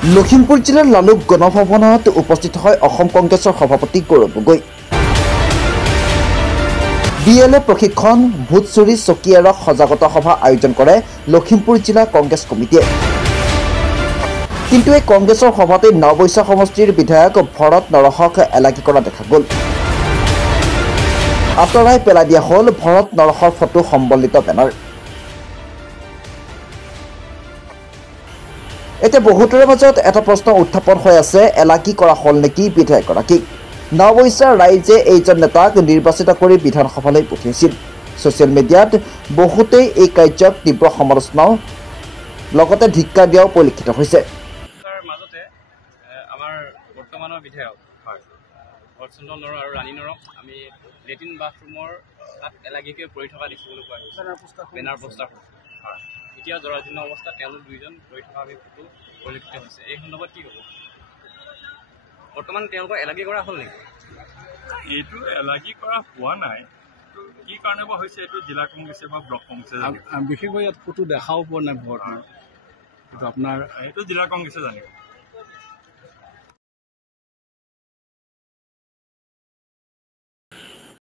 লখিমপুৰ জিলাৰ লালুক গণভৱনত উপস্থিত হয় অসম কংগ্ৰেছৰ সভাপতি গৌৰৱ গগৈ। BLA প্ৰশিক্ষণ ভোট চুৰি চকীয়াৰক সজাগতা সভা আয়োজন কৰে লখিমপুৰ জিলা কংগ্ৰেছ কমিটিয়ে। কিন্তু এই কংগ্ৰেছৰ সভাতে নৱবৈশা সমষ্টিৰ বিধায়ক ভৰত নৰহক এলাগী কৰা দেখা গ'ল। আঁতৰাই পেলাই দিয়া হ'ল ভৰত নৰহৰ ফটো সম্বলিত বেনাৰ। এতিয়া বহুতৰে মাজত এটা প্ৰশ্ন উত্থাপন হৈ আছে, এলাগী কৰা হ'ল নেকি বিধায়কগৰাকীক? নৱবৈশাৰ ৰাইজে এইজন নেতাক নিৰ্বাচিত কৰি বিধানসভালৈ পঠিয়াইছিল। ছ'চিয়েল মিডিয়াত বহুতেই এই কাৰ্যক তীব্ৰ সমালোচনাও লগতে ধিক্কাৰ দিয়াও পৰিলক্ষিত হৈছে। মাজতে আমাৰ বৰ্তমানৰ বিধায়ক ভৰতচন্দ্ৰ নৰহ আৰু ৰাণী নৰক আমি লেট্ৰিন বাথৰুমৰ তাত এলাগীকৈ পৰি থকা দেখিবলৈ পোৱা গৈছে। বেনাৰ পোষ্টাৰ এতিয়া জৰাজীৰ্ণ অৱস্থাত তেওঁলোক দুইজন পৰি থকা আমি ফটো পৰিলক্ষিত হৈছে। এই সন্দৰ্ভত কি ক'ব? বৰ্তমান তেওঁলোকৰ এলাগী কৰা হ'ল নেকি? এইটো এলাগী কৰা হোৱা নাই। কি কাৰণে বা হৈছে এইটো জিলা কংগ্ৰেছে বা ব্লক কংগ্ৰেছে জানিব। বিশেষকৈ ইয়াত ফটো দেখাও পোৱা নাই বৰ্তমান। এইটো আপোনাৰ এইটো জিলা কংগ্ৰেছে জানিব।